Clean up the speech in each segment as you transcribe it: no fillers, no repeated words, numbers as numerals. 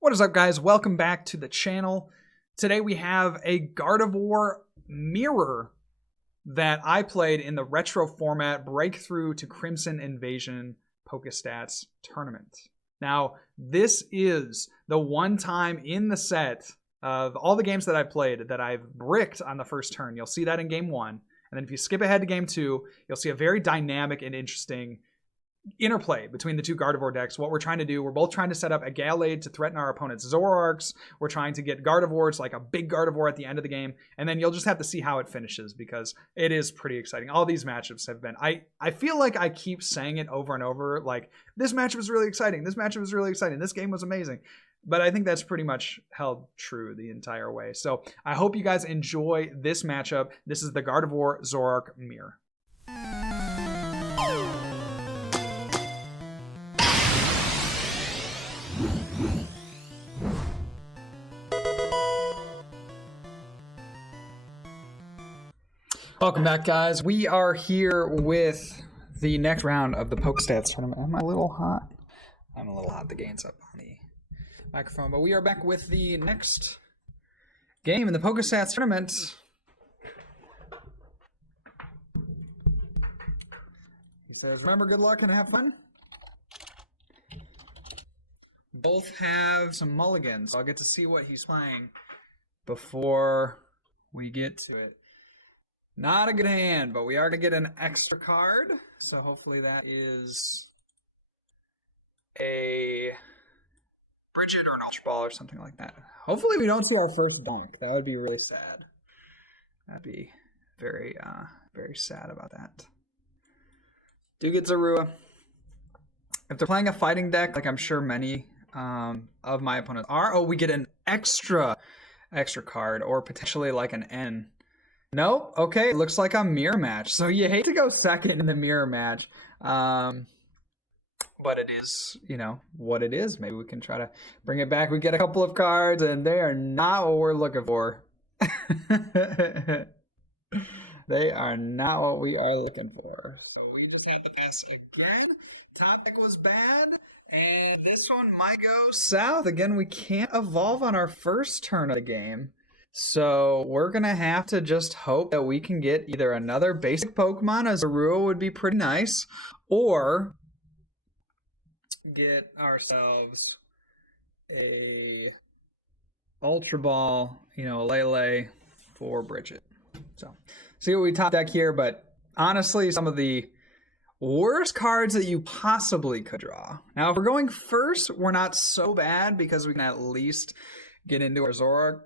What is up, guys? Welcome back to the channel. Today we have a Gardvoir mirror that I played in the retro format Breakthrough to Crimson Invasion Pokestats tournament. Now, this is the one time in the set of all the games that I played that I've bricked on the first turn. You'll see that in game 1. And then if you skip ahead to game 2, you'll see a very dynamic and interesting interplay between the two Gardvoir decks. What we're trying to do, we're both trying to set up a Gallade to threaten our opponent's Zoroarks. We're trying to get Gardvoirs, like a big Gardvoir at the end of the game, and then you'll just have to see how it finishes because it is pretty exciting. All these matchups have been, I feel like I keep saying it over and over, like, this matchup was really exciting, this matchup was really exciting, this game was amazing. But I think that's pretty much held true the entire way. So I hope you guys enjoy this matchup. This is the Gardvoir Zoroark mirror. Welcome back, guys. We are here with the next round of the Pokestats tournament. Am I a little hot? I'm a little hot. The gain's up on the microphone. But we are back with the next game in the Pokestats tournament. He says, remember, good luck and have fun. Both have some mulligans. I'll get to see what he's playing before we get to it. Not a good hand, but we are going to get an extra card. So hopefully that is a Bridget or an Ultra Ball or something like that. Hopefully we don't see our first dunk. That would be really sad. That'd be very, very sad about that. Do get Zorua. If they're playing a fighting deck, like I'm sure many of my opponents are, we get an extra card or potentially like an N. Nope. Okay, it looks like a mirror match. So you hate to go second in the mirror match. But it is, you know, what it is. Maybe we can try to bring it back. We get a couple of cards, and they are not what we're looking for. They are not what we are looking for. So we just have to pass again. Topic was bad, and this one might go south. Again, we can't evolve on our first turn of the game. So we're going to have to just hope that we can get either another basic Pokemon, as Zorua would be pretty nice, or get ourselves a Ultra Ball, you know, Lele for Bridget. So see what we top deck here, but honestly, some of the worst cards that you possibly could draw. Now, if we're going first, we're not so bad because we can at least get into our Zoroark.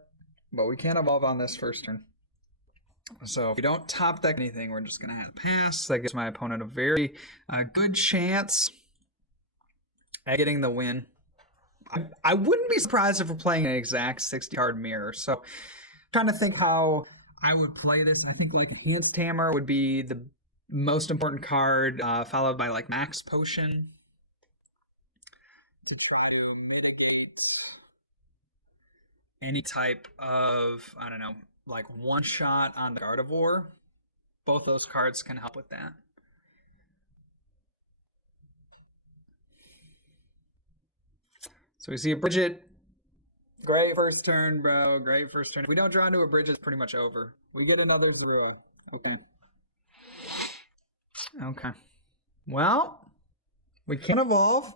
But we can't evolve on this first turn. So if we don't top deck anything, we're just going to have to pass. That gives my opponent a very good chance at getting the win. I wouldn't be surprised if we're playing an exact 60-card mirror. So I'm trying to think how I would play this. I think like a Hands Tamer would be the most important card, followed by like Max Potion to try to mitigate any type of, I don't know, like one shot on the Gardvoir. Both those cards can help with that. So we see a Bridget. Great first turn, bro. Great first turn. If we don't draw into a Bridget, it's pretty much over. We get another 0. Okay. Well, we can evolve.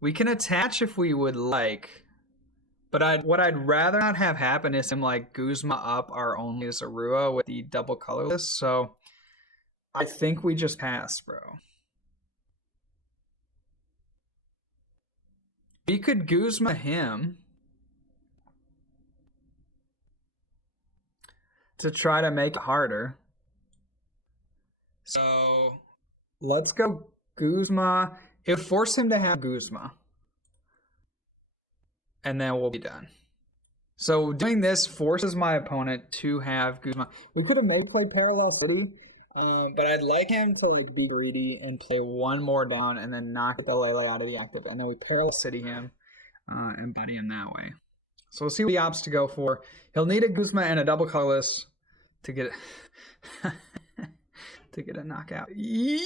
We can attach if we would like. But what I'd rather not have happen is him like Guzma up our only Zorua with the double colorless. So I think we just pass, bro. We could Guzma him to try to make it harder. So let's go Guzma. It would force him to have Guzma. And then we'll be done. So doing this forces my opponent to have Guzma. We could have made play Parallel Footy, but I'd like him to like be greedy and play one more down and then knock the Lele out of the active. And then we Parallel City him and buddy him that way. So we'll see what he opts to go for. He'll need a Guzma and a double colorless to get to get a knockout. Yo,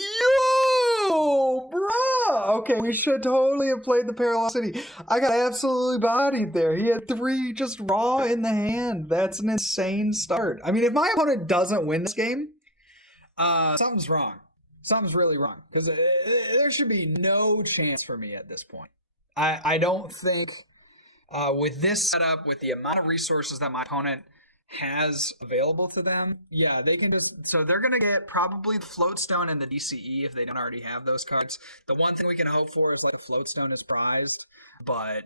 bro! Okay, we should totally have played the Parallel City. I got absolutely bodied there. He had 3 just raw in the hand. That's an insane start. I mean, if my opponent doesn't win this game, something's wrong. Something's really wrong. Because there should be no chance for me at this point. I don't think with this setup, with the amount of resources that my opponent has available to them, yeah, they can just, so they're going to get probably the Floatstone and the DCE if they don't already have those cards. The one thing we can hope for is that the Floatstone is prized, but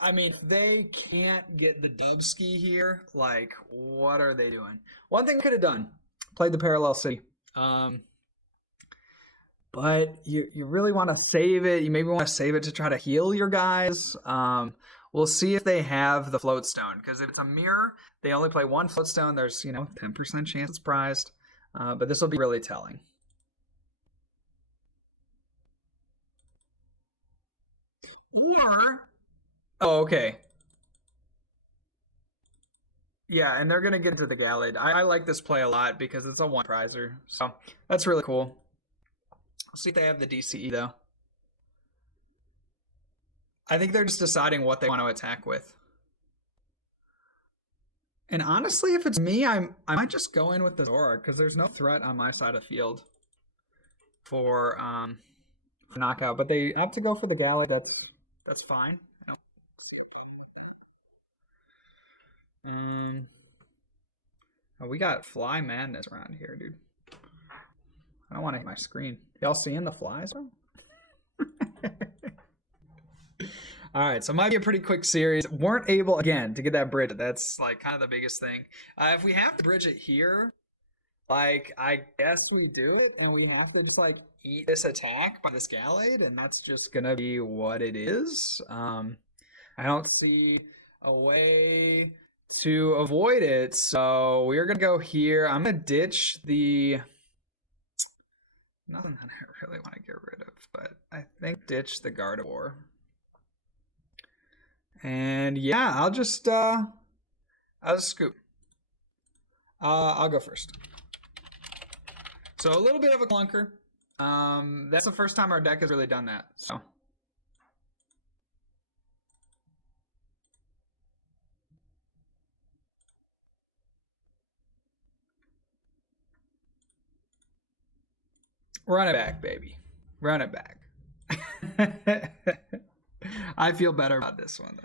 I mean, if they can't get the Dubski here, like, what are they doing? One thing I could have done, played the Parallel City. But you really want to save it. You maybe want to save it to try to heal your guys. We'll see if they have the Floatstone, because if it's a mirror, they only play 1 Floatstone. There's 10% chance it's prized, but this will be really telling. Oh, okay. Yeah, and they're gonna get into the Gallade. I like this play a lot because it's a 1 prizer, so that's really cool. Let's see if they have the DCE though. I think they're just deciding what they want to attack with. And honestly, if it's me, I might just go in with the Zoroark because there's no threat on my side of the field for knockout. But they have to go for the Gallade. That's fine. Oh, we got fly madness around here, dude. I don't want to hit my screen. Y'all seeing the flies, bro? All right, so it might be a pretty quick series. Weren't able, again, to get that bridge. That's, like, kind of the biggest thing. If we have to bridge it here, like, I guess we do it, and we have to, like, eat this attack by this Gallade, and that's just going to be what it is. I don't see a way to avoid it, so we're going to go here. I'm going to ditch the... Nothing that I really want to get rid of, but I think ditch the Gardvoir. And yeah, I'll just scoop. I'll go first. So a little bit of a clunker. That's the first time our deck has really done that. So run it back, baby. Run it back. I feel better about this one, though.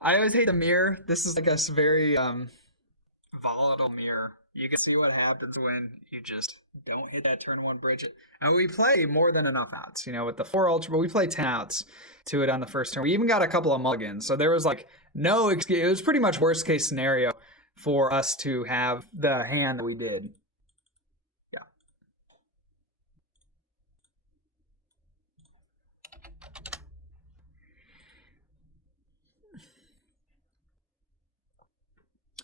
I always hate the mirror. This is like a very volatile mirror. You can see what happens when you just don't hit that turn 1 bridge. And we play more than enough outs, with the 4 Ultra, but we play 10 outs to it on the first turn. We even got a couple of mulligans. So there was like no excuse. It was pretty much worst case scenario for us to have the hand that we did.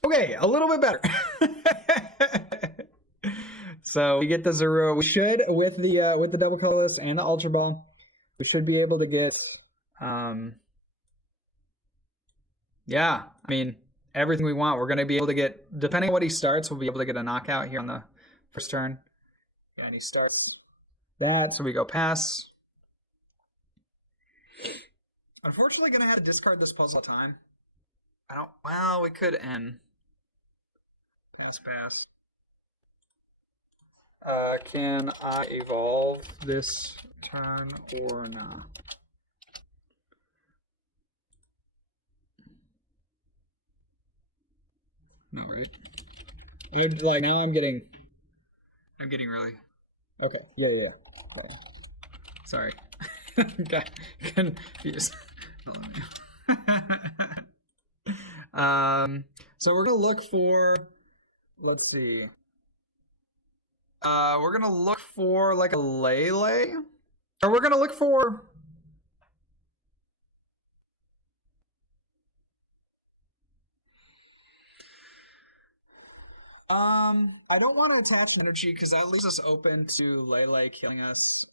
Okay, a little bit better. So we get the Zero. We should with the double colorless and the Ultra Ball, we should be able to get yeah, I mean everything we want. We're gonna be able to get, depending on what he starts, we'll be able to get a knockout here on the first turn. Yeah, and he starts that, so we go pass. Unfortunately gonna have to discard this puzzle time. Well, we could end. Pass. Can I evolve this turn or not? No, right? Like now I'm getting really. Okay. Yeah. Okay. Sorry. Got confused. So we're gonna look for, let's see. We're gonna look for like a Lele, or we're gonna look for. I don't want to attach energy because that leaves us open to Lele killing us.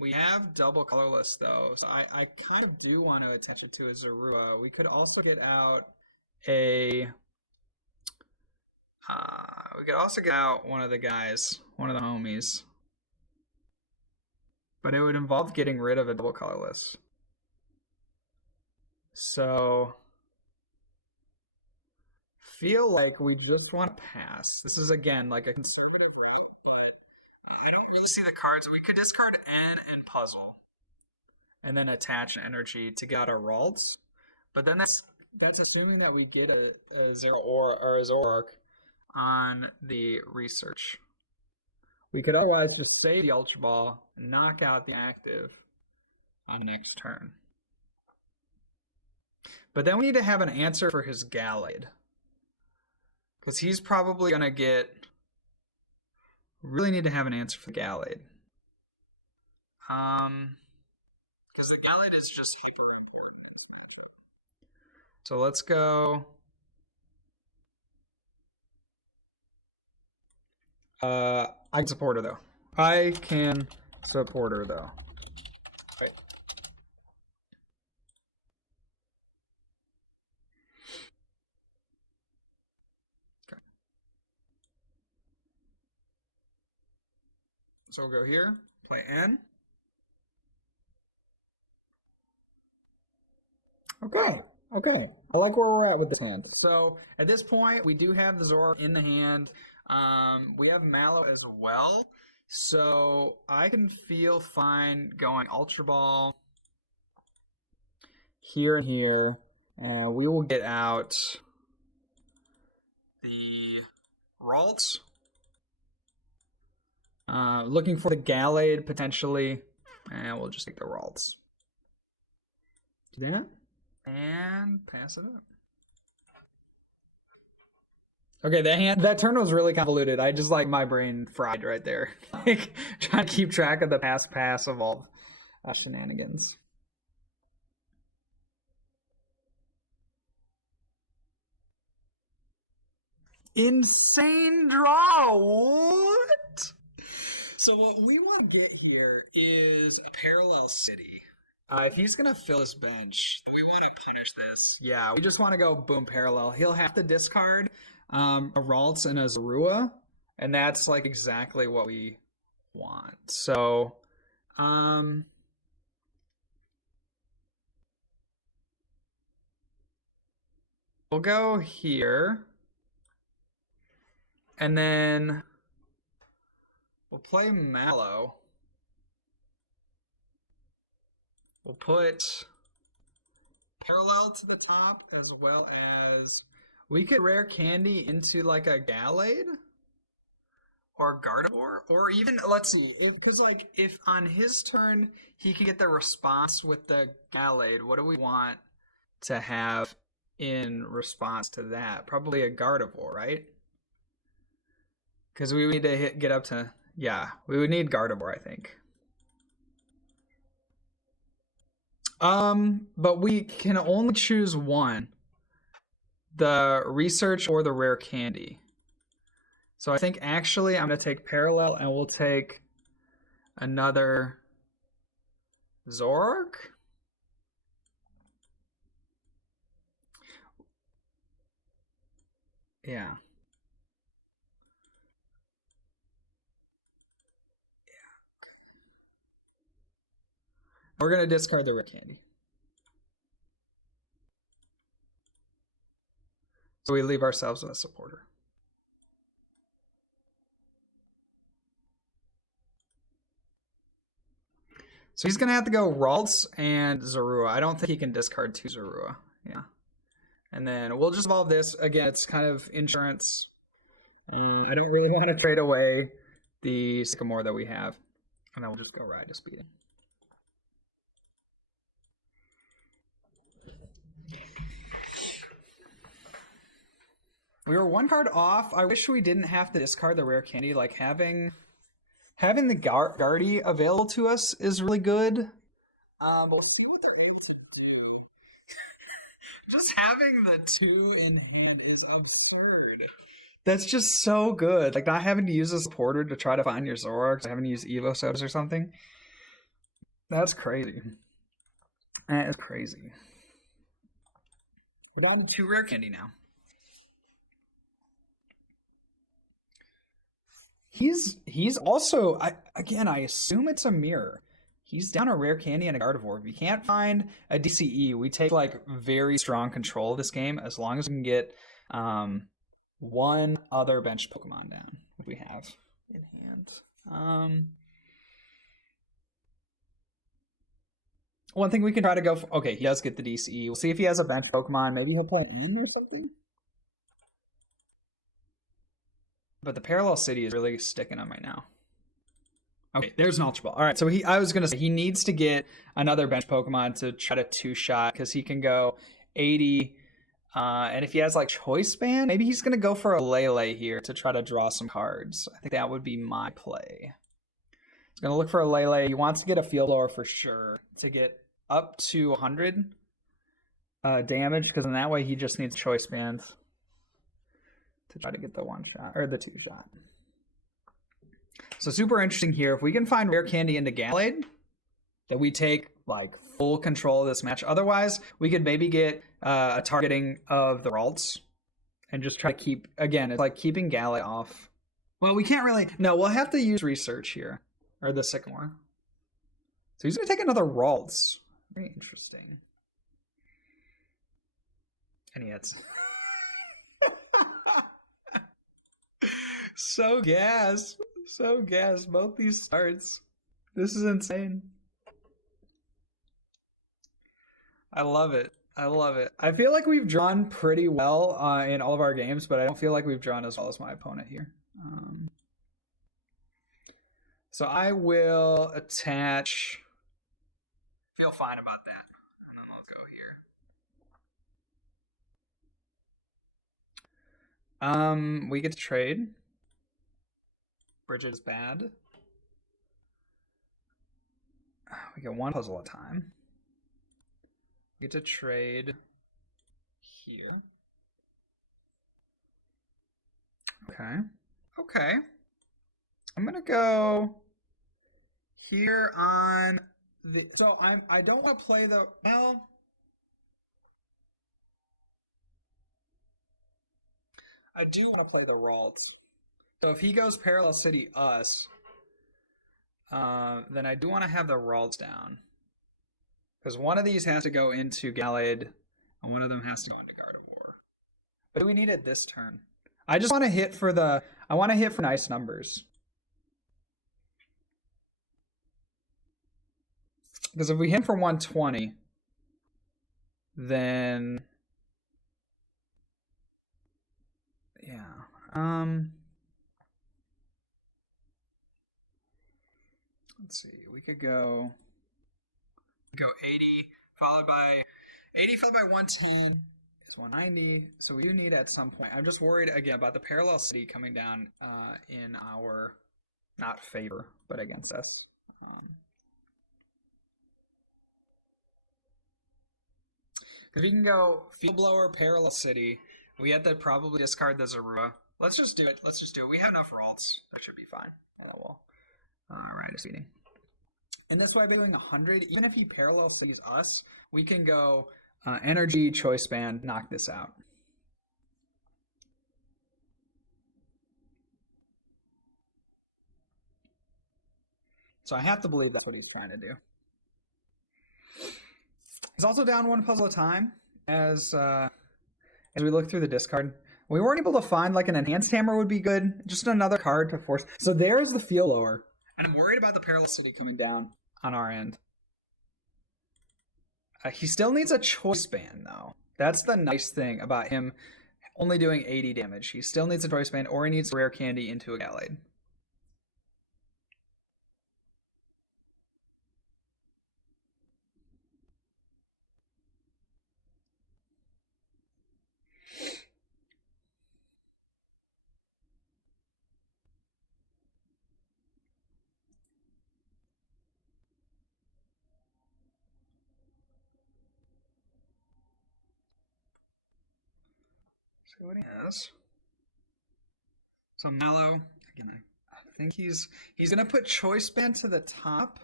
We have double colorless though, so I kind of do want to attach it to a Zorua. We could also get out a. We could also get out one of the guys, one of the homies. but it would involve getting rid of a double colorless. So feel like we just want to pass. This is again like a conservative route, but I don't really see the cards. We could discard N and Puzzle, and then attach energy to get out our Ralts. But then that's assuming that we get a Zoroark on the research. We could otherwise just save the Ultra Ball and knock out the active on the next turn. But then we need to have an answer for his Gallade. Because he's probably going to get... Really need to have an answer for the Gallade. Because the Gallade is just hyper important. So let's go... I can support her, though. I can support her, though. Right. Okay. So we'll go here, play N. Okay. Okay. I like where we're at with this hand. So at this point, we do have the Zoroark in the hand. We have Mallow as well, so I can feel fine going Ultra Ball here and here. We will get out the Ralts. Looking for the Gallade potentially, and we'll just take the Ralts. Do that and pass it up. Okay, that turn was really convoluted. I just like my brain fried right there. Like trying to keep track of the pass of all shenanigans. Insane draw. What? So what we want to get here is a parallel city. If he's gonna fill his bench, we want to punish this. Yeah, we just want to go boom parallel. He'll have to discard a Ralts and a Zorua, and that's like exactly what we want. So, we'll go here, and then we'll play Mallow. We'll put parallel to the top as well as we could rare candy into like a Gallade or Gardvoir, or even let's see, because like if on his turn he can get the response with the Gallade, what do we want to have in response to that? Probably a Gardvoir, right? Because we need to get up to we would need Gardvoir, I think. But we can only choose one. The research or the rare candy. So I think actually I'm going to take parallel and we'll take another Zoroark. Yeah. We're going to discard the rare candy. So we leave ourselves with a supporter. So he's going to have to go Ralts and Zorua. I don't think he can discard 2 Zorua. Yeah. And then we'll just evolve this. Again, it's kind of insurance. I don't really want to trade away the Sycamore that we have. And then we'll just go Ride to Speeding. We were 1 card off. I wish we didn't have to discard the rare candy. Like having the Guardy available to us is really good. What that means to do. Just having the 2 in hand is absurd. That's just so good. Like not having to use a supporter to try to find your Zoroark, having to use Evo Sodas or something. That's crazy. That is crazy. We're down to 2 rare candy now. He's also, I assume it's a mirror. He's down a rare candy and a Gardvoir. If you can't find a DCE, we take like very strong control of this game as long as we can get one other bench Pokemon down. What do we have in hand? One thing we can try to go for. Okay, he does get the DCE. We'll see if he has a bench Pokemon. Maybe he'll play an or something. But the Parallel City is really sticking him right now. Okay, there's an Ultra Ball. All right, so I was going to say he needs to get another bench Pokemon to try to two-shot because he can go 80. And if he has like Choice Band, maybe he's going to go for a Lele here to try to draw some cards. I think that would be my play. He's going to look for a Lele. He wants to get a Field Blower for sure to get up to 100 damage because in that way he just needs Choice Bands to try to get the one-shot or the two-shot. So super interesting here. If we can find Rare Candy into Gallade, that we take like full control of this match. Otherwise, we could maybe get a targeting of the Ralts and just try to keep, again, it's like keeping Gallade off. Well, we can't really, no, we'll have to use Research here, or the Sycamore. So he's going to take another Ralts. Very interesting. And he hits. So gas. So gas. Both these starts. This is insane. I love it. I love it. I feel like we've drawn pretty well in all of our games, but I don't feel like we've drawn as well as my opponent here. So I will attach. Feel fine about that. Let's go here. We get to trade. Bridge is bad. We get one puzzle at a time. We get to trade here. Okay. Okay. I'm gonna go here on the. So I don't want to play the. Well. I do want to play the Ralts. So if he goes Parallel City us, then I do want to have the Ralts down. Because one of these has to go into Gallade, and one of them has to go into Gardevoir. But do we need it this turn? I just want to hit for the... I want to hit for nice numbers. Because if we hit for 120, then... Yeah. Let's see. We could go 80 followed by 110 is 190. So we do need at some point. I'm just worried again about the Parallel City coming down in our not favor, but against us. If we can go Field Blower, Parallel City, we have to probably discard the Zorua. Let's just do it. Let's just do it. We have enough Ralts. That should be fine. Oh, well. Alright, it's beating. In this way, by doing 100, even if he Parallel Cities us, we can go Energy, Choice Band, knock this out. So I have to believe that's what he's trying to do. He's also down one puzzle at a time as we look through the discard. We weren't able to find like an Enhanced Hammer would be good. Just another card to force. So there's the Field Blower. And I'm worried about the Parallel City coming down on our end. He still needs a Choice Band, though. That's the nice thing about him only doing 80 damage. He still needs a Choice Band, or he needs a Rare Candy into a Gallade. See what he has. So Mellow, again, I think he's gonna put Choice Band to the top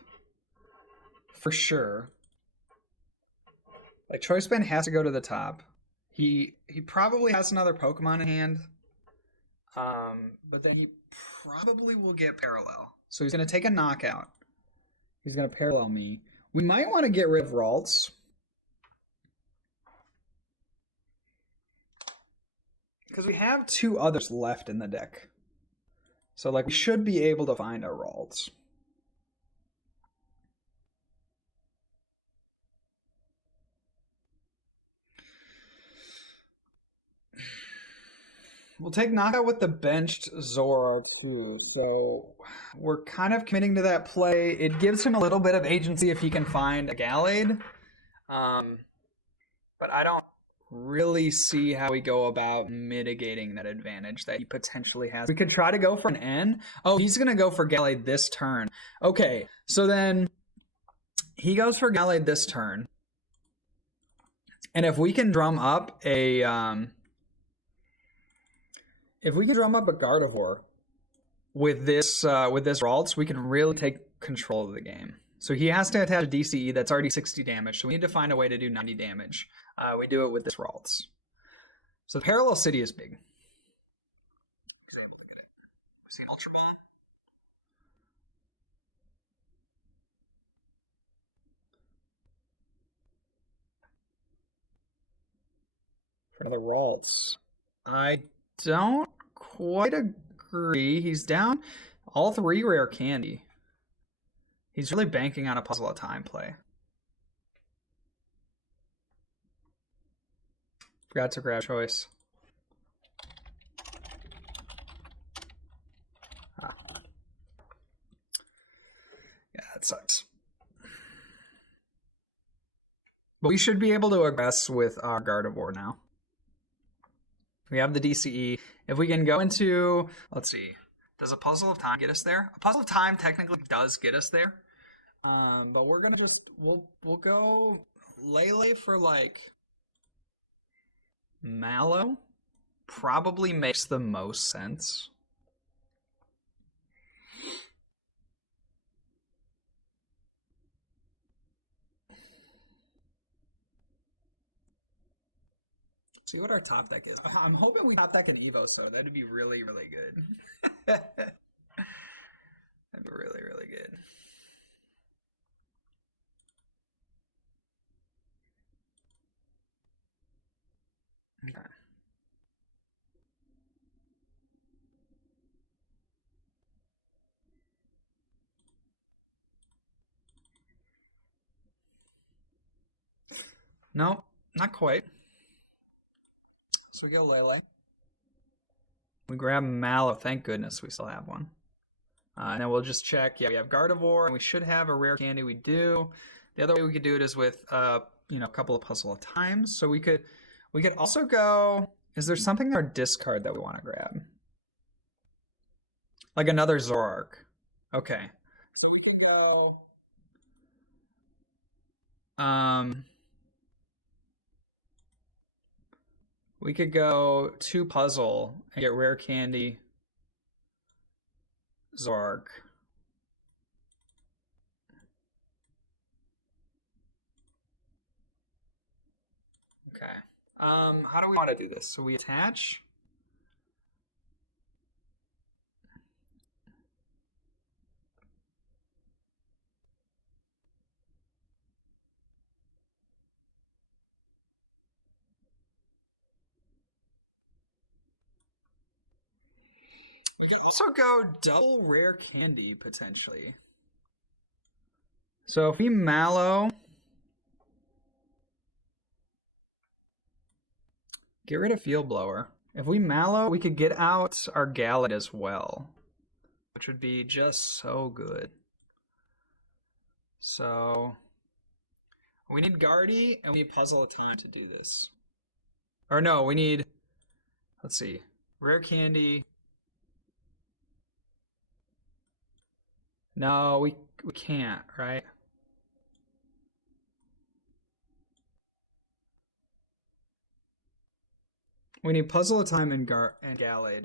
for sure. Like Choice Band has to go to the top. He probably has another Pokemon in hand, but then he probably will get Parallel. So he's gonna take a knockout, He's going to parallel me. We might want to get rid of Ralts. Because we have 2 others left in the deck. So, like, we should be able to find our Ralts. We'll take knockout with the benched Zoroark too. So we're kind of committing to that play. It gives him a little bit of agency if he can find a Gallade. But I don't really see how we go about mitigating that advantage that he potentially has. We could try to go for an N. Oh, he's going to go for Gallade this turn. Okay, so then he goes for Gallade this turn. And if we can drum up a... if we can drum up a Gardvoir with this Ralts, we can really take control of the game. So he has to attach a DCE that's already 60 damage. So we need to find a way to do 90 damage. We do it with this Ralts. So the Parallel City is big. We see Ultra Bond. For another Ralts. I don't quite agree. He's down all 3 rare candy. He's really banking on a puzzle of time play. Forgot to grab choice. Yeah, that sucks. But we should be able to aggress with our Gardvoir now. We have the DCE. If we can go into, let's see, does a Puzzle of Time get us there? A Puzzle of Time technically does get us there. But we're gonna just, we'll go Lele for like Mallow. Probably makes the most sense. See what our top deck is. I'm hoping we top deck an Evo, so that'd be really, really good. That'd be really, really good. Okay. No, not quite. So we go Lele. We grab Mallow. Thank goodness we still have one. And then we'll just check. Yeah, we have Gardvoir, and we should have a rare candy. We do. The other way we could do it is with a couple of Puzzle of Times. So we could also go. Is there something in our discard that we want to grab? Like another Zoroark. Okay. So we can go. We could go 2 puzzle and get rare candy. Zoroark. Okay. How do we want to do this? So we attach. We could also go double rare candy, potentially. So if we Mallow, get rid of Field Blower. If we Mallow, we could get out our Gallade as well, which would be just so good. So we need Guardy and we need Puzzle of Time to do this. Or no, we need, let's see, rare candy. No, we can't, right? We need Puzzle of Time and Gallade.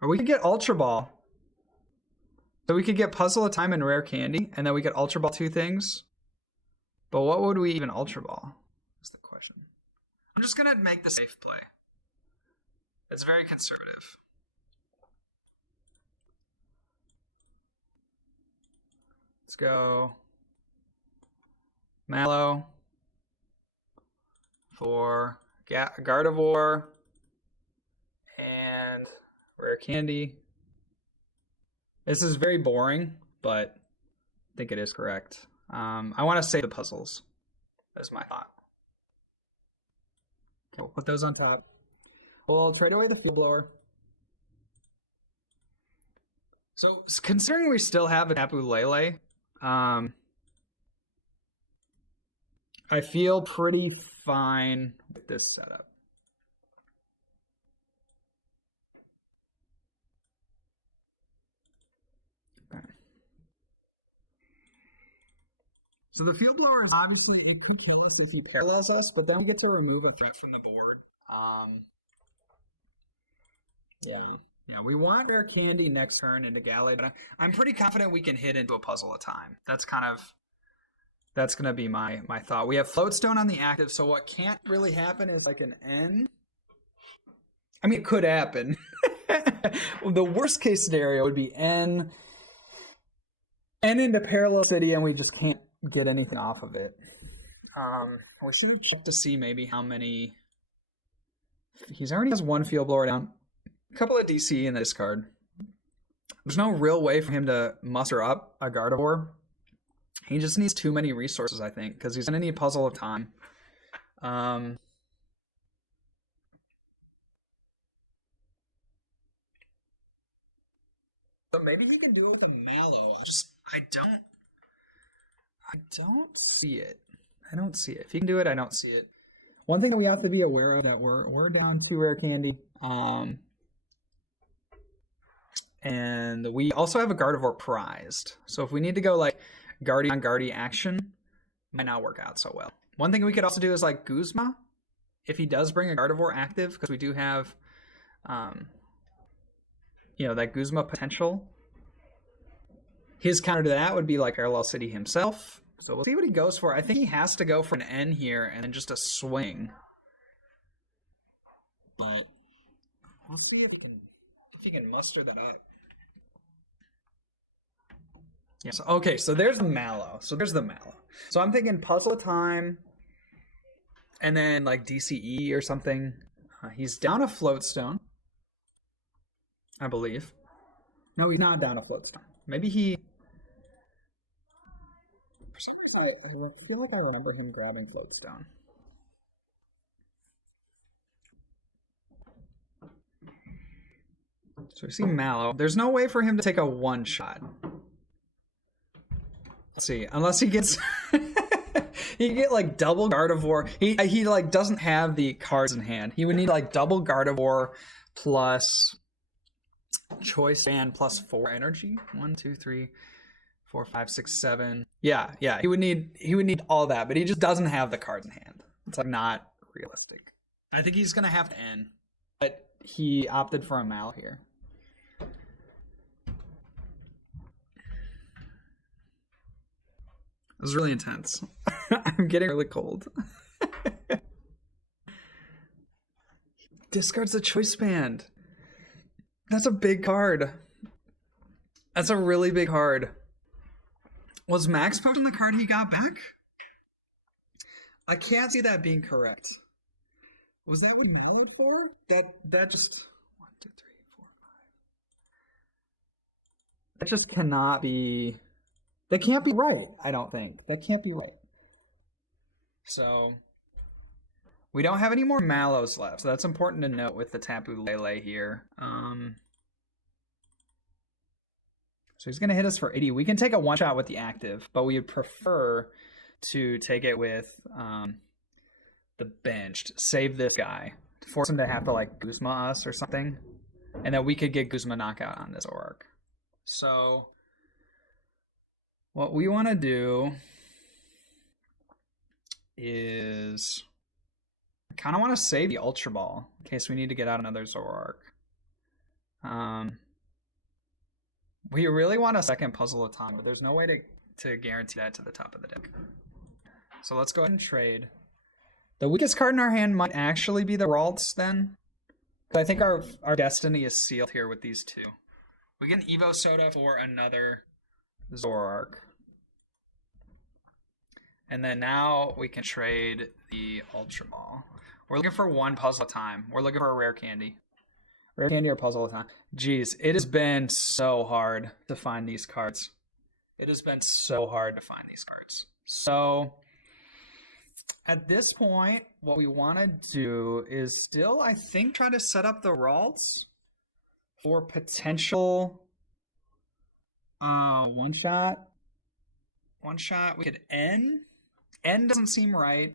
Or we could get Ultra Ball. So we could get Puzzle of Time and Rare Candy, and then we could Ultra Ball 2 things. But what would we even Ultra Ball? That's the question. I'm just going to make the safe play. It's very conservative. Let's go Mallow for Gardvoir and Rare Candy. This is very boring, but I think it is correct. I want to save the puzzles. That's my thought. Okay, we'll put those on top. We'll trade away the field blower. So, considering we still have a Tapu Lele, I feel pretty fine with this setup. Okay. So the field blower, obviously, it could kill us if he paralyzes us, but then we get to remove a threat from the board. Yeah, we want Rare Candy next turn into Galley, but I'm pretty confident we can hit into a puzzle at a time. That's going to be my thought. We have Floatstone on the active, so what can't really happen is like an N. I mean, it could happen. The worst case scenario would be N into Parallel City, and we just can't get anything off of it. We should check to see maybe how many. He's already has one field blower down, a couple of DC in this card. There's no real way for him to muster up a Gardevoir. He just needs too many resources, I think, because he's going to need Puzzle of Time. So maybe he can do it with a Mallow. I don't see it. I don't see it. If he can do it, I don't see it. One thing that we have to be aware of that we're down 2 Rare Candy. And we also have a Gardevoir prized. So if we need to go like Guardy on Guardy action, might not work out so well. One thing we could also do is like Guzma, if he does bring a Gardevoir active, because we do have, that Guzma potential. His counter to that would be like Parallel City himself. So we'll see what he goes for. I think he has to go for an N here and then just a swing. But we'll see if he can muster that up. Yeah, so there's the Mallow. So I'm thinking Puzzle of Time and then like DCE or something. He's down a Floatstone, I believe. No, he's not down a Floatstone. Maybe he... For some reason, I feel like I remember him grabbing Floatstone. So we see Mallow. There's no way for him to take a one-shot. Let's see, unless he gets... he can get like double Gardevoir. He like doesn't have the cards in hand. He would need like double Gardevoir plus Choice Band plus 4 energy. 1, 2, 3, 4, 5, 6, 7. Yeah. He would need all that, but he just doesn't have the cards in hand. It's like not realistic. I think he's gonna have to end, but he opted for a Mallow here. It was really intense. I'm getting really cold. Discards the Choice Band. That's a big card. That's a really big card. Was Max Potion the card he got back? I can't see that being correct. Was that what 9 for? That just 1, 2, 3, 4, 5. That just cannot be. That can't be right, I don't think. That can't be right. So, we don't have any more Mallows left, so that's important to note with the Tapu Lele here. So he's going to hit us for 80. We can take a one-shot with the active, but we would prefer to take it with the benched. Save this guy. Force him to have to, like, Guzma us or something. And then we could get Guzma knockout on this Zoroark. So... what we want to do is I kind of want to save the Ultra Ball in case we need to get out another Zoroark. We really want a second Puzzle of Time, but there's no way to guarantee that to the top of the deck. So let's go ahead and trade. The weakest card in our hand might actually be the Ralts then. I think our destiny is sealed here with these two. We get an Evo Soda for another Zoroark. And then now we can trade the Ultra Ball. We're looking for one puzzle at a time. We're looking for a rare candy. Rare candy or puzzle at a time. Jeez, it has been so hard to find these cards. It has been so hard to find these cards. So at this point, what we want to do is still, I think, try to set up the Ralts for potential one shot. One shot. We could N. N doesn't seem right.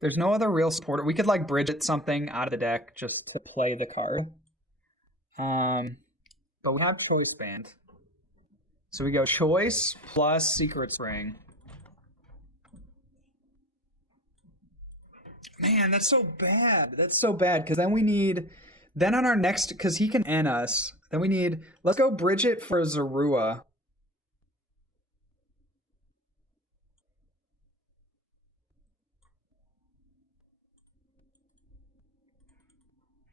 There's no other real supporter. We could like Bridget something out of the deck just to play the card. But we have Choice Band. So we go Choice plus Secret Spring. Man, that's so bad. That's so bad because then we need, then on our next, because he can N us, then we need, let's go Bridget for Zorua.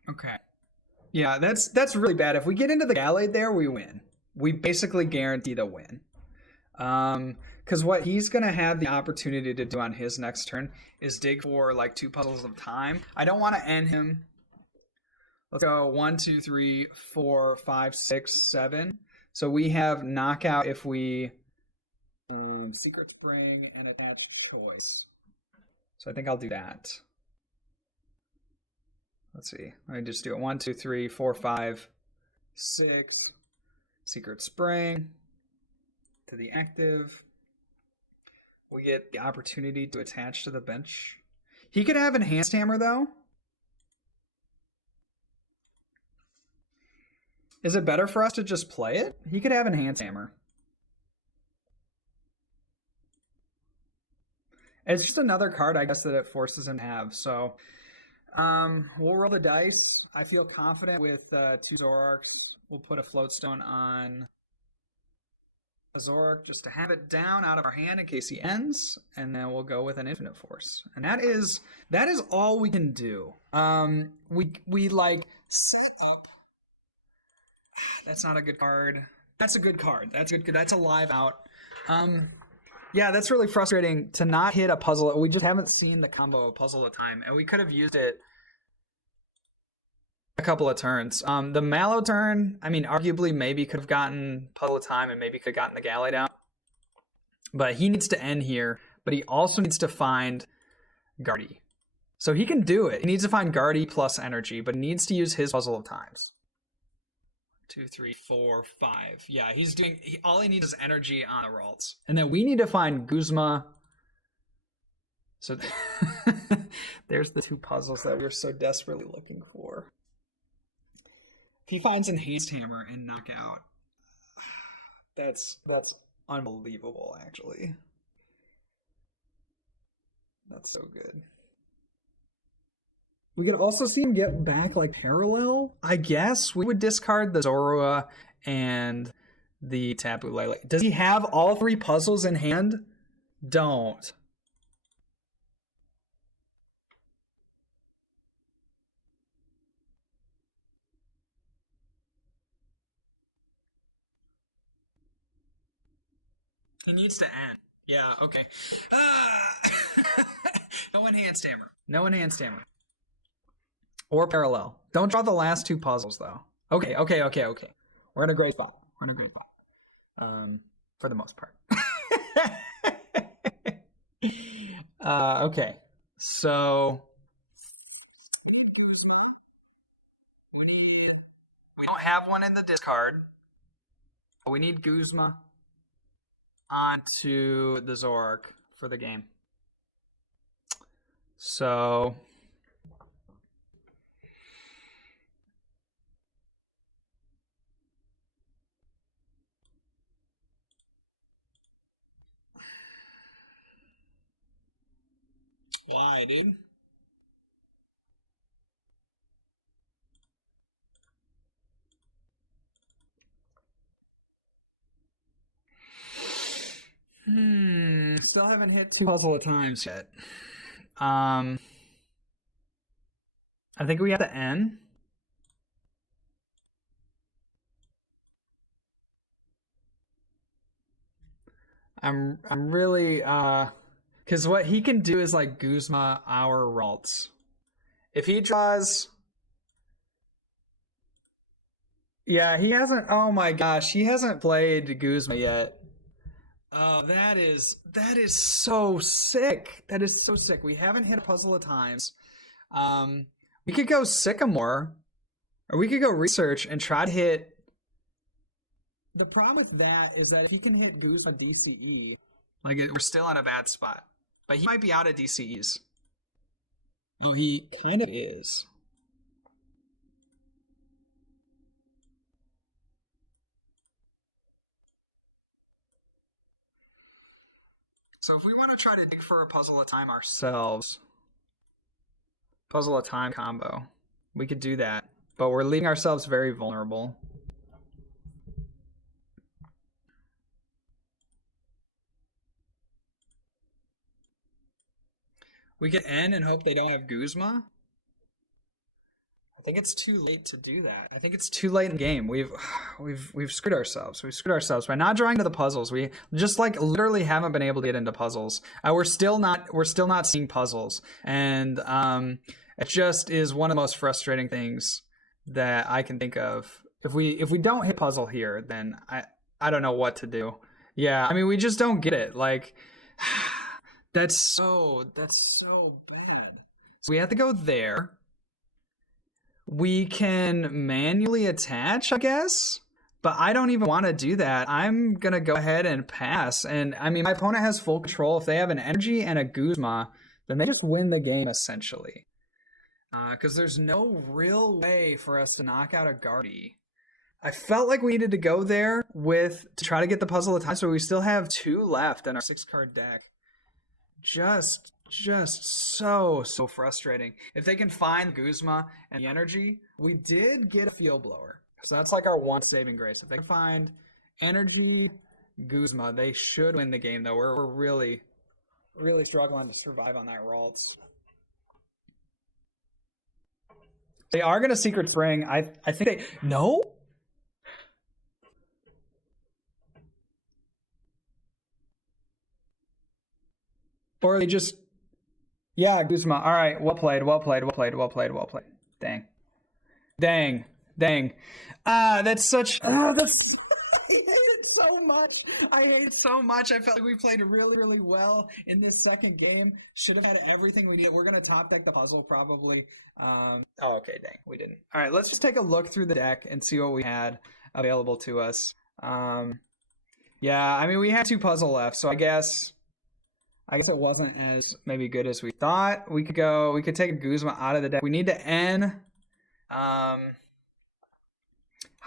Okay. Yeah, that's really bad. If we get into the Gallade there, we win. We basically guarantee the win. Because what he's going to have the opportunity to do on his next turn is dig for like 2 puzzles of time. I don't want to end him. Let's go 1, 2, 3, 4, 5, 6, 7. So we have knockout if we Secret Spring and attach Choice. So I think I'll do that. Let's see. Let me just do it. 1, 2, 3, 4, 5, 6. Secret Spring to the active. We get the opportunity to attach to the bench. He could have Enhanced Hammer, though. Is it better for us to just play it? He could have Enhanced Hammer. It's just another card, I guess, that it forces him to have. So we'll roll the dice. I feel confident with 2 Zoroarks. We'll put a Floatstone on a Zoroark just to have it down out of our hand in case he ends, and then we'll go with an Infinite Force. And that is all we can do. We like set up. That's not a good card. That's a good card. That's good. That's a live out. Yeah, that's really frustrating to not hit a puzzle. We just haven't seen the combo of puzzle at a time, and we could have used it a couple of turns. The Mallow turn, I mean, arguably maybe could have gotten puzzle at a time and maybe could have gotten the Gallade out. But he needs to end here, but he also needs to find Guardy. So he can do it. He needs to find Guardy plus energy, but he needs to use his puzzle of times. 2, 3, 4, 5. Yeah, he's doing. All he needs is energy on the Ralts, and then we need to find Guzma. So there's the 2 puzzles that we're so desperately looking for. If he finds Enhanced Hammer and Knockout, that's unbelievable. Actually, that's so good. We could also see him get back like Parallel. I guess we would discard the Zorua and the Tapu Lele. Does he have all 3 puzzles in hand? Don't. He needs to end. Yeah, okay. No Enhanced Hammer. No Enhanced Hammer. Or Parallel. Don't draw the last 2 puzzles, though. Okay. We're in a great spot. For the most part. Okay. So we don't have one in the discard. But we need Guzma onto the Zoroark for the game. So why, dude? Still haven't hit 2 puzzle at times yet. I think we have to N. I'm really Because what he can do is like Guzma our Ralts. If he draws... Yeah, he hasn't... Oh my gosh, he hasn't played Guzma yet. Oh, that is so sick. That is so sick. We haven't hit a puzzle of times. We could go Sycamore, or we could go Research and try to hit... The problem with that is that if he can hit Guzma DCE, like we're still in a bad spot. But he might be out of DCEs. Oh, he kind of is. So if we want to try to dig for a puzzle of time ourselves, puzzle of time combo, we could do that. But we're leaving ourselves very vulnerable. We could end and hope they don't have Guzma. I think it's too late to do that. I think it's too late in the game. We've screwed ourselves. We've screwed ourselves by not drawing to the puzzles. We just like literally haven't been able to get into puzzles. We're still not seeing puzzles, and it just is one of the most frustrating things that I can think of. If we don't hit puzzle here, then I don't know what to do. Yeah, I mean we just don't get it. Like that's so bad. So we have to go there. We can manually attach, I guess, but I don't even want to do that. I'm going to go ahead and pass. And I mean, my opponent has full control. If they have an energy and a Guzma, then they just win the game essentially. Because there's no real way for us to knock out a Guardy. I felt like we needed to go there to try to get the puzzle of time, so we still have 2 left in our 6-card deck. Just so frustrating. If they can find Guzma and the energy, we did get a field blower. So that's like our one saving grace. If they can find energy, Guzma, they should win the game, though. We're really struggling to survive on that Ralts. They are going to Secret Spring. I think they... No? Or they just... Yeah, Guzma. All right, well played. Dang. That's such... that's... I hate it so much. I felt like we played really well in this second game. Should have had everything we needed. We're going to top deck the puzzle probably. Okay, dang. We didn't. All right, let's just take a look through the deck and see what we had available to us. Yeah, I mean, we had 2 puzzle left, so I guess it wasn't as maybe good as we thought. We could take Guzma out of the deck. We need to N. How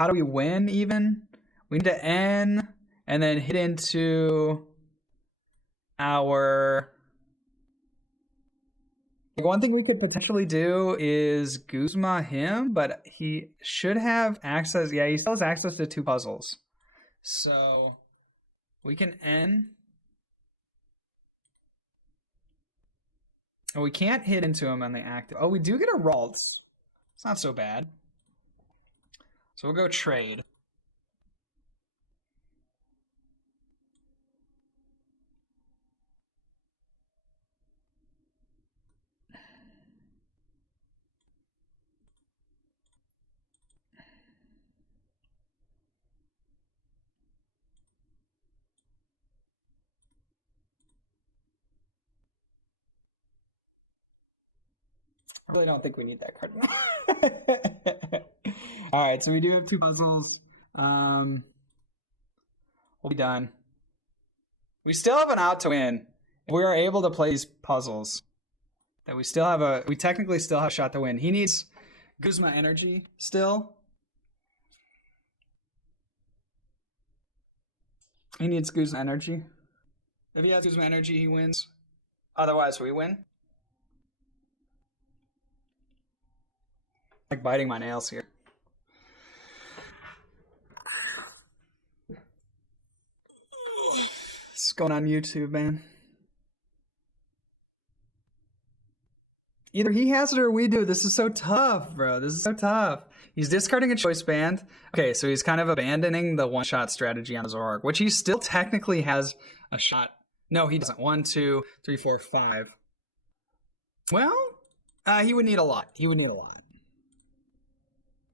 do we win even? We need to N and then hit into our... Like one thing we could potentially do is Guzma him, but he should have access. Yeah, he still has access to 2 puzzles. So we can N. Oh, we can't hit into him on the active. Oh, we do get a Ralts. It's not so bad. So we'll go trade. I really don't think we need that card. All right, so we do have 2 puzzles. We'll be done. We still have an out to win. If we are able to play these puzzles, that we technically still have a shot to win. He needs Guzma energy still. He needs Guzma energy. If he has Guzma energy, he wins. Otherwise, we win. Like biting my nails here. What's going on YouTube, man? Either he has it or we do. This is so tough, bro. This is so tough. He's discarding a choice band. Okay, so he's kind of abandoning the one-shot strategy on Zoroark, which he still technically has a shot No, he doesn't. 1, 2, 3, 4, 5. Well, he would need a lot. He would need a lot.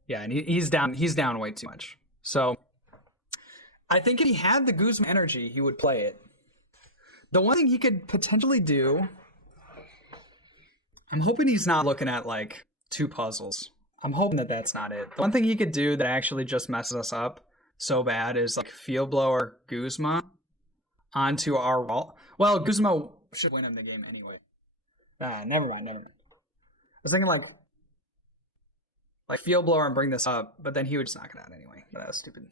Yeah, and he's down. He's down way too much. So I think if he had the Guzma energy, he would play it. The one thing he could potentially do, I'm hoping he's not looking at like 2 puzzles. I'm hoping that that's not it. The one thing he could do that actually just messes us up so bad is like Field Blower Guzma onto our wall. Well, Guzma should win him the game anyway. Never mind. I was thinking like Field Blower and bring this up, but then he would just knock it out anyway. But that was stupid.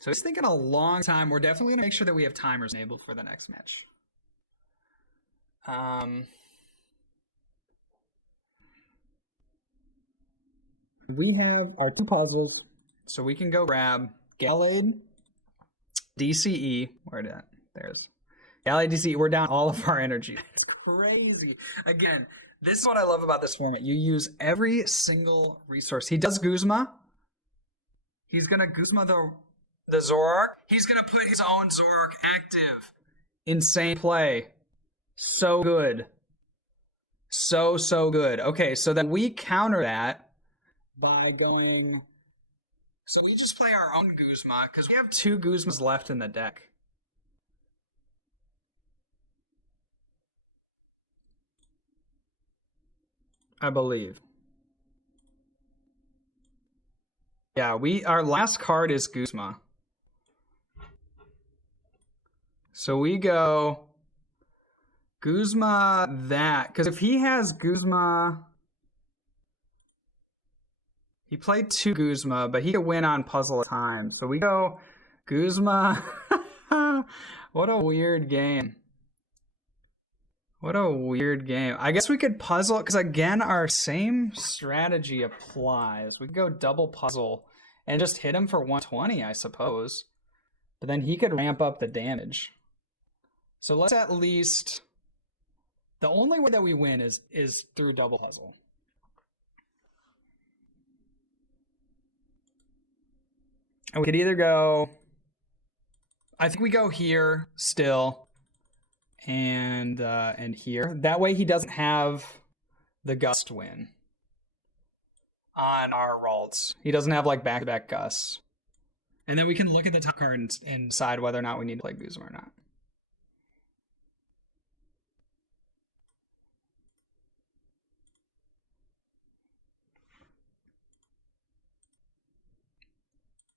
So he's thinking a long time. We're definitely going to make sure that we have timers enabled for the next match. We have our 2 puzzles, so we can go grab Gallade, DCE. Where did that? There's Gallade, DCE. We're down all of our energy. It's crazy. Again, this is what I love about this format. You use every single resource. He does Guzma. He's going to Guzma the Zoroark. He's going to put his own Zoroark active. Insane play. So good. So good. Okay, so then we counter that by going... So we just play our own Guzma, because we have 2 Guzmas left in the deck. I believe. Yeah, our last card is Guzma. So we go Guzma that, because if he has Guzma, he played 2 Guzma, but he could win on puzzle at a time. So we go Guzma. What a weird game. What a weird game. I guess we could puzzle, because again, our same strategy applies. We could go double puzzle and just hit him for 120, I suppose. But then he could ramp up the damage. So let's at least... The only way that we win is through double puzzle. And we could either go... I think we go here still. And here. That way he doesn't have the gust win on our Ralts. He doesn't have like back-to-back gusts. And then we can look at the top card and decide whether or not we need to play Guzma or not.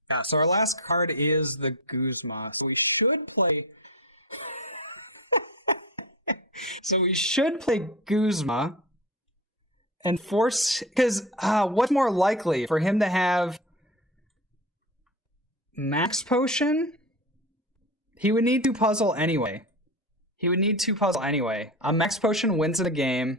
Yeah, so our last card is the Guzma. So we should play... So we should play Guzma and force... Because what's more likely? For him to have Max Potion? He would need 2 puzzle anyway. A Max Potion wins the game.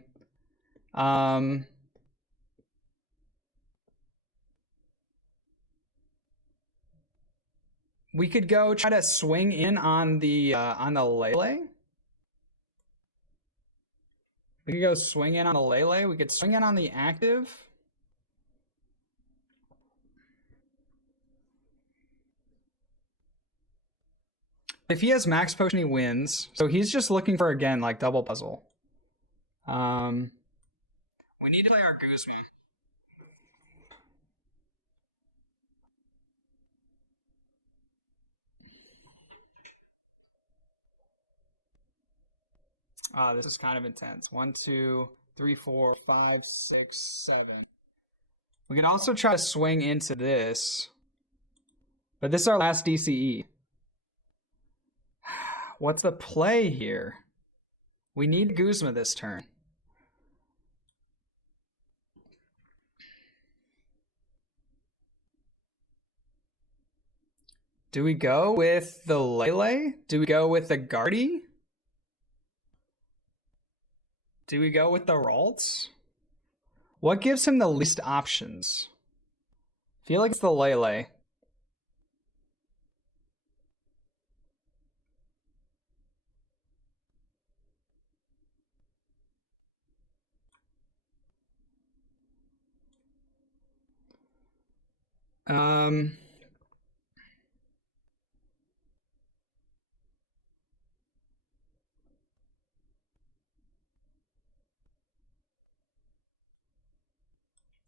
We could go try to swing in on the Lele. We could go swing in on the Lele. We could swing in on the active. If he has Max Potion, he wins. So he's just looking for, again, like double puzzle. We need to play our Guzma. This is kind of intense. 1, 2, 3, 4, 5, 6, 7. We can also try to swing into this. But this is our last DCE. What's the play here? We need Guzma this turn. Do we go with the Lele? Do we go with the Guardy? Do we go with the Ralts? What gives him the least options? I feel like it's the Lele. Um,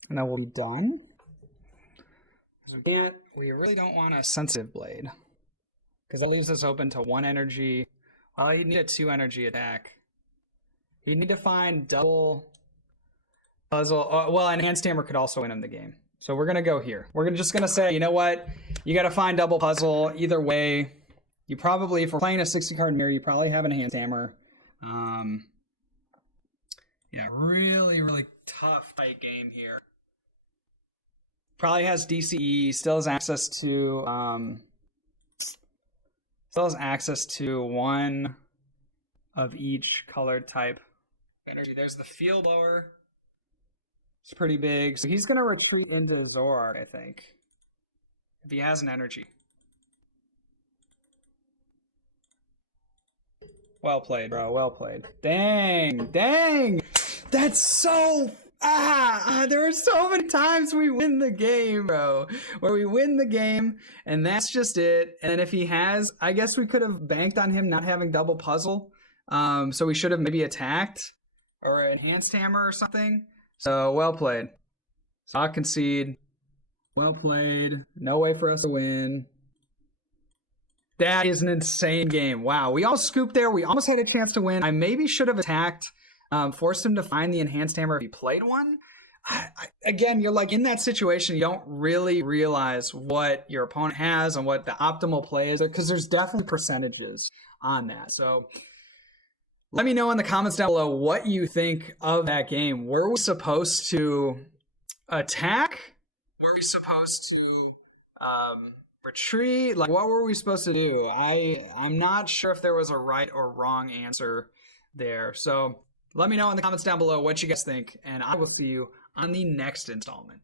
and then we'll be done. We really don't want a sensitive blade, because that leaves us open to 1 energy. Well, he'd need a 2 energy attack. He'd need to find double puzzle. Well, enhanced hammer could also win him the game. So we're gonna go here. We're just gonna say, you know what? You gotta find double puzzle. Either way, you probably, if we're playing a 60 card mirror, you probably have an enhanced hammer. Yeah, really, really tough fight game here. Probably has DCE, still has access to 1 of each colored type energy. There's the field blower. It's pretty big. So he's gonna retreat into Zoroark, I think. If he has an energy. Well played, bro. Well played. Dang. Dang. That's so... there are so many times we win the game, bro. Where we win the game, and that's just it. And if he has... I guess we could have banked on him not having double puzzle. So we should have maybe attacked. Or enhanced hammer or something. So, well played. So I'll concede. Well played. No way for us to win. That is an insane game. Wow, we all scooped there. We almost had a chance to win. I maybe should have attacked, forced him to find the enhanced hammer if he played one. Again, you're like in that situation, you don't really realize what your opponent has and what the optimal play is, because there's definitely percentages on that. So let me know in the comments down below what you think of that game. Were we supposed to attack? Were we supposed to retreat? Like, what were we supposed to do? I'm not sure if there was a right or wrong answer there. So let me know in the comments down below what you guys think, and I will see you on the next installment.